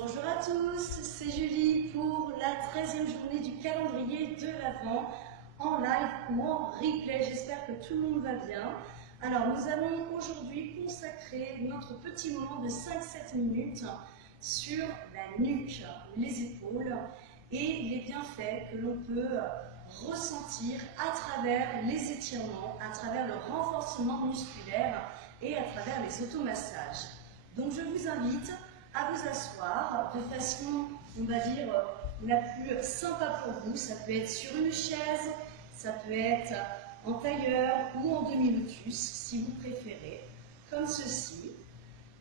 Bonjour à tous, c'est Julie pour la 13e journée du calendrier de l'Avent en live ou en replay. J'espère que tout le monde va bien. Alors nous allons aujourd'hui consacrer notre petit moment de 5-7 minutes sur la nuque, les épaules et les bienfaits que l'on peut ressentir à travers les étirements, à travers le renforcement musculaire et à travers les automassages. Donc je vous invite à vous asseoir de façon, on va dire, la plus sympa pour vous. Ça peut être sur une chaise, ça peut être en tailleur ou en demi-lotus, si vous préférez, comme ceci,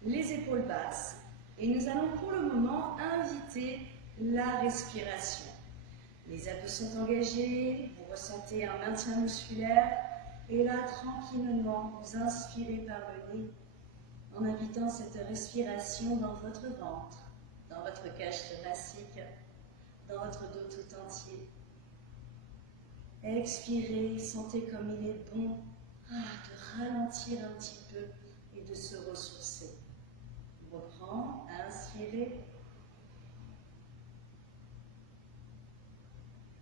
les épaules basses. Et nous allons pour le moment inviter la respiration. Les abdos sont engagés, vous ressentez un maintien musculaire, et là, tranquillement, vous inspirez par le nez, en invitant cette respiration dans votre ventre, dans votre cage thoracique, dans votre dos tout entier. Expirez, sentez comme il est bon de ralentir un petit peu et de se ressourcer. On reprend, inspirez.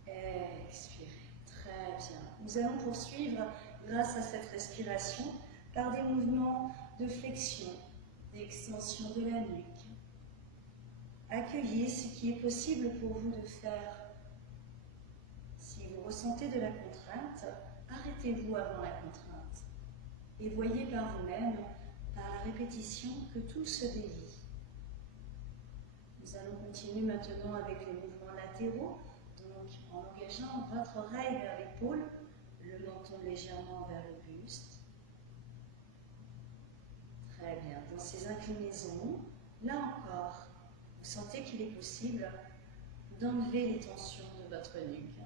Expirez, très bien. Nous allons poursuivre grâce à cette respiration par des mouvements de flexion, d'extension de la nuque. Accueillez ce qui est possible pour vous de faire. Si vous ressentez de la contrainte, arrêtez-vous avant la contrainte et voyez par vous-même, par la répétition, que tout se délie. Nous allons continuer maintenant avec les mouvements latéraux, donc en engageant votre oreille vers l'épaule, le menton légèrement vers le buste. Très bien. Dans ces inclinaisons, là encore, vous sentez qu'il est possible d'enlever les tensions de votre nuque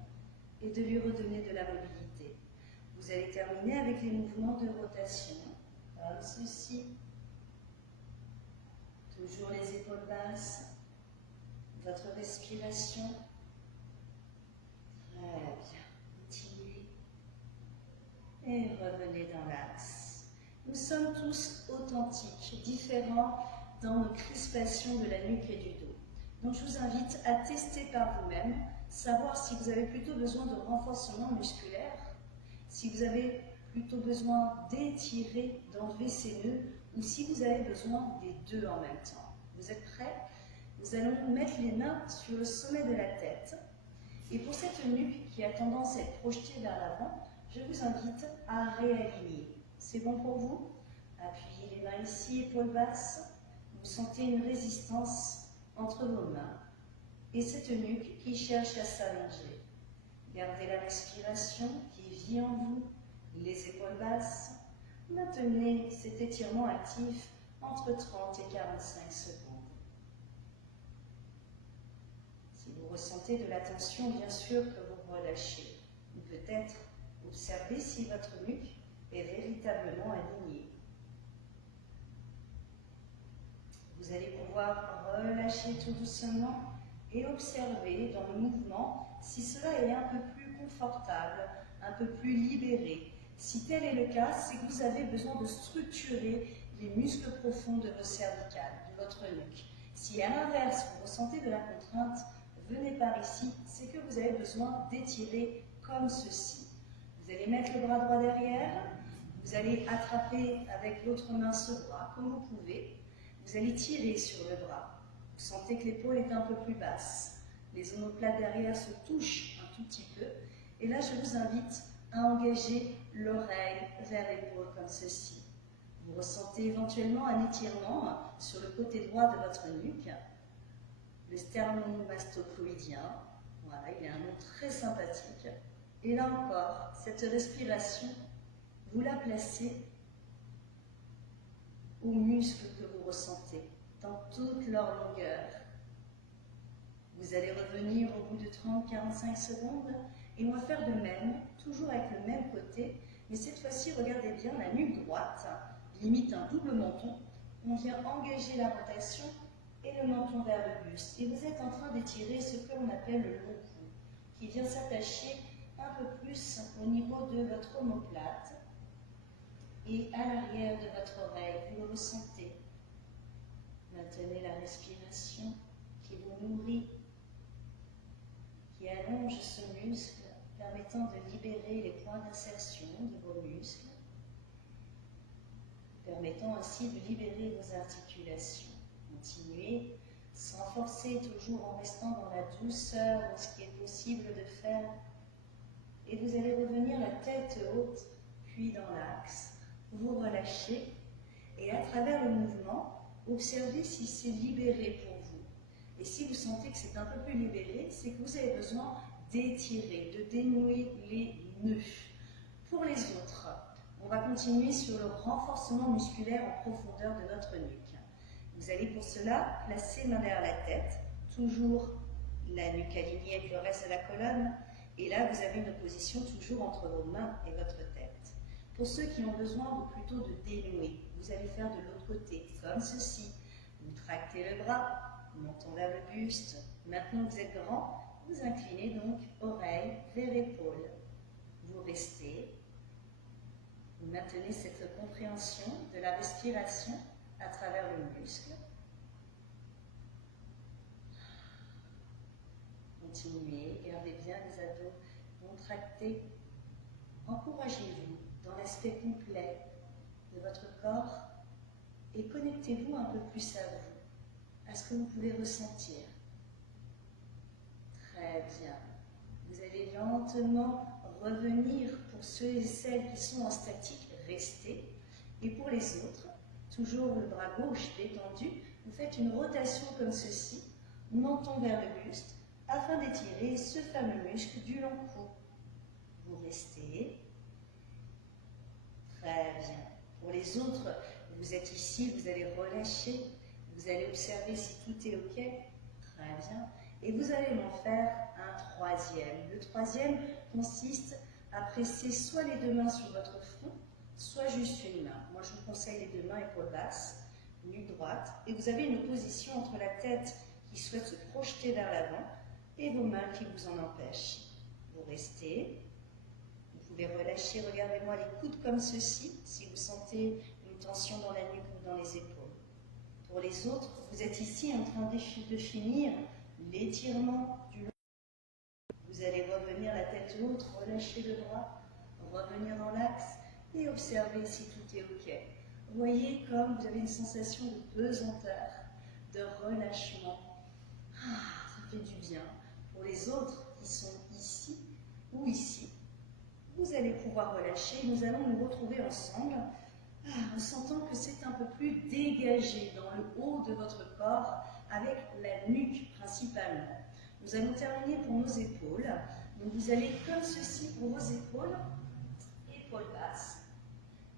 et de lui redonner de la mobilité. Vous allez terminer avec les mouvements de rotation, comme ceci. Toujours les épaules basses, votre respiration. Très bien. Continuez et revenez dans l'axe. Nous sommes tous authentiques, différents dans nos crispations de la nuque et du dos. Donc je vous invite à tester par vous-même, savoir si vous avez plutôt besoin de renforcement musculaire, si vous avez plutôt besoin d'étirer, d'enlever ces nœuds, ou si vous avez besoin des deux en même temps. Vous êtes prêts? Nous allons mettre les mains sur le sommet de la tête. Et pour cette nuque qui a tendance à être projetée vers l'avant, je vous invite à réaligner. C'est bon pour vous? Appuyez les mains ici, épaules basses. Vous sentez une résistance entre vos mains et cette nuque qui cherche à s'allonger. Gardez la respiration qui vit en vous, les épaules basses. Maintenez cet étirement actif entre 30 et 45 secondes. Si vous ressentez de la tension, bien sûr que vous relâchez. Ou peut-être observez si votre nuque est véritablement alignée. Vous allez pouvoir relâcher tout doucement et observer dans le mouvement si cela est un peu plus confortable, un peu plus libéré. Si tel est le cas, c'est que vous avez besoin de structurer les muscles profonds de vos cervicales, de votre nuque. Si à l'inverse, vous ressentez de la contrainte, venez par ici, c'est que vous avez besoin d'étirer comme ceci. Vous allez mettre le bras droit derrière, vous allez attraper avec l'autre main ce bras, comme vous pouvez. Vous allez tirer sur le bras. Vous sentez que l'épaule est un peu plus basse. Les omoplates derrière se touchent un tout petit peu. Et là, je vous invite à engager l'oreille vers l'épaule comme ceci. Vous ressentez éventuellement un étirement sur le côté droit de votre nuque, le sternomastochloïdien. Voilà, il a un nom très sympathique. Et là encore, cette respiration, vous la placez aux muscles que vous ressentez, dans toute leur longueur. Vous allez revenir au bout de 30-45 secondes et on va faire de même, toujours avec le même côté, mais cette fois-ci, regardez bien, la nuque droite, limite un double menton, on vient engager la rotation et le menton vers le buste. Et vous êtes en train d'étirer ce que l'on appelle le long cou, qui vient s'attacher un peu plus au niveau de votre omoplate et à l'arrière de votre oreille. Vous le ressentez. Maintenez la respiration. qui vous nourrit, qui allonge ce muscle, permettant de libérer les points d'insertion de vos muscles, permettant ainsi de libérer vos articulations. Continuez sans forcer, toujours en restant dans la douceur de ce qui est possible de faire. Et vous allez revenir la tête haute, puis dans l'axe. Vous relâchez et à travers le mouvement, observez si c'est libéré pour vous. Et si vous sentez que c'est un peu plus libéré, c'est que vous avez besoin d'étirer, de dénouer les nœuds. Pour les autres, on va continuer sur le renforcement musculaire en profondeur de notre nuque. Vous allez pour cela placer main derrière la tête, toujours la nuque alignée avec le reste de la colonne. Et là, vous avez une position toujours entre vos mains et votre tête. Pour ceux qui ont besoin plutôt de dénouer, vous allez faire de l'autre côté, comme ceci. Vous tractez le bras, montons vers le buste. Maintenant que vous êtes grand, vous inclinez donc oreille vers épaule. Vous restez. Vous maintenez cette compréhension de la respiration à travers le muscle. Continuez, gardez bien les abdos contractés. Encouragez-vous dans l'aspect complet de votre corps et connectez-vous un peu plus à vous, à ce que vous pouvez ressentir. Très bien. Vous allez lentement revenir pour ceux et celles qui sont en statique, restez. Et pour les autres, toujours le bras gauche détendu, vous faites une rotation comme ceci, menton vers le buste, afin d'étirer ce fameux muscle du long cou. Vous restez. Très bien. Pour les autres, vous êtes ici, vous allez relâcher, vous allez observer si tout est OK. Très bien. Et vous allez m'en faire un troisième. Le troisième consiste à presser soit les deux mains sur votre front, soit juste une main. Moi, je vous conseille les deux mains, épaules basses, nuque droite. Et vous avez une position entre la tête qui souhaite se projeter vers l'avant et vos mains qui vous en empêchent. Vous restez. Vous pouvez relâcher, regardez-moi les coudes comme ceci, si vous sentez une tension dans la nuque ou dans les épaules. Pour les autres, vous êtes ici en train de finir l'étirement du long. Vous allez revenir la tête haute, relâcher le bras, revenir dans l'axe et observer si tout est OK. Voyez comme vous avez une sensation de pesanteur, de relâchement. Ça fait du bien. Pour les autres qui sont ici ou ici, vous allez pouvoir relâcher. Nous allons nous retrouver ensemble en sentant que c'est un peu plus dégagé dans le haut de votre corps avec la nuque principalement. Nous allons terminer pour nos épaules. Donc vous allez comme ceci pour vos épaules, épaules basses.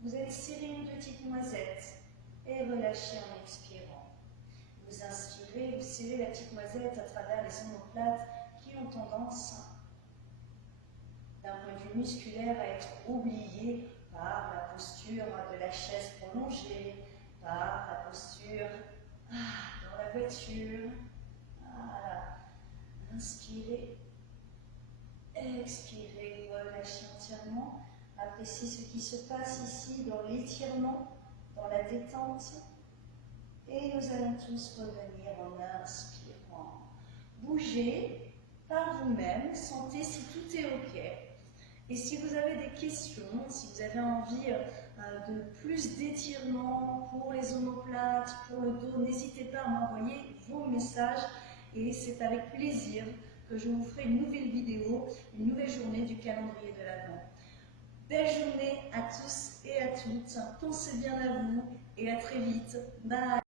Vous allez serrer une petite noisette et relâcher en expirant. Vous inspirez, vous serrez la petite noisette à travers les omoplates qui ont tendance, d'un point de vue musculaire, à être oubliées par la posture de la chaise prolongée, par la posture dans la voiture. Voilà. Inspirez, expirez, relâchez entièrement. Appréciez ce qui se passe ici dans l'étirement, dans la détente. Et nous allons tous revenir en inspirant. Bougez par vous-même, sentez si tout est OK. Et si vous avez des questions, si vous avez envie de plus d'étirement pour les omoplates, pour le dos, n'hésitez pas à m'envoyer vos messages et c'est avec plaisir que je vous ferai une nouvelle vidéo, une nouvelle journée du calendrier de l'Avent. Belle journée à tous et à toutes, pensez bien à vous et à très vite. Bye!